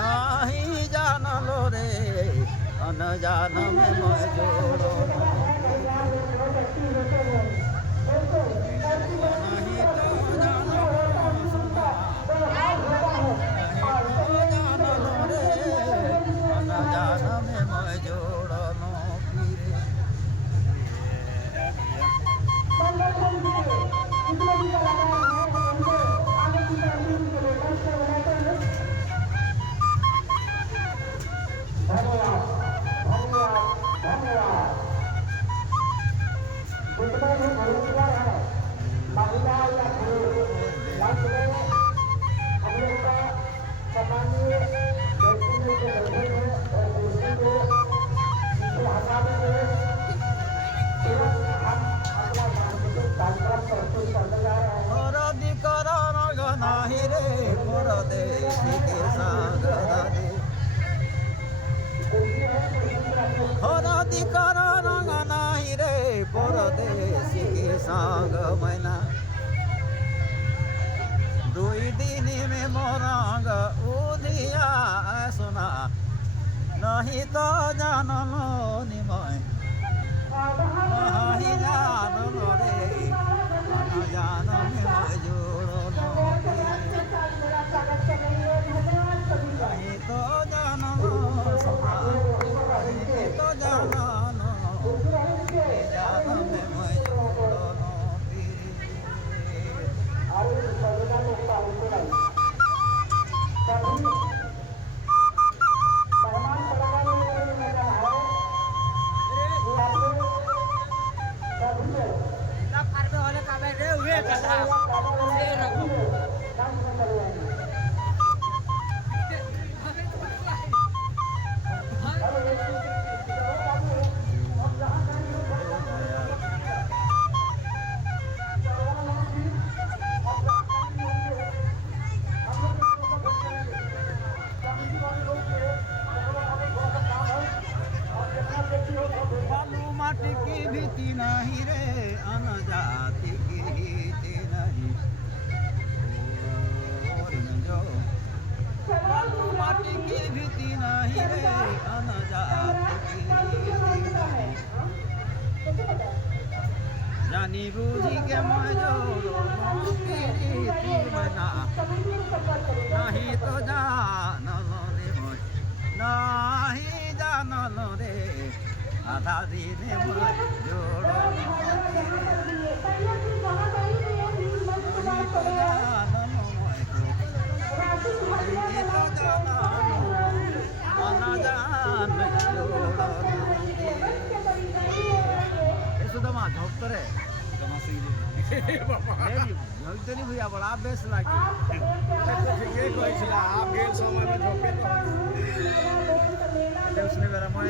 नहीं जानलो रे अनजान में मैं जोड़ो नहीं तो जानो सुना नहीं तो जानलो रे अनजान में मैं जोड़ो फिरे धन्यवाद धन्यवाद धन्यवाद। जितने भी वॉलंटियर हैं महिला या पुरुष मंच में हम लोग का सम्मानीय व्यक्ति में जो बैठे थे और कुर्सी को पीछे हटा देंगे। तुरंत हम अपना सांस्कृतिक कार्यक्रम प्रस्तुत करने जा रहे हैं। नहीं रे परदेसी के संग राधे नहीं रे परदेसी के संग मैना दुई दिन में मोरंग उदिया सुना नहीं तो जानलो निमय नहीं जानलो रे जान में जोड़ो नहीं तो जानो सुना नहीं तो जानो जान में मैं जोड़ो माटी की भीति नहीं रे अनजाति की हिति नहीं माटी की भीति नहीं रे अनजाति की हिति नहीं जानी बूझी के मैं जोड़ो प्रीति बना नहीं तो जान लो रे नहीं जान लो रे आधा दिन में जोड़ो सुदामा झोंकते रहे झोंकते नहीं भैया बड़ा बेस लागे आप गेल समय में धोखे उसने मेरा मैं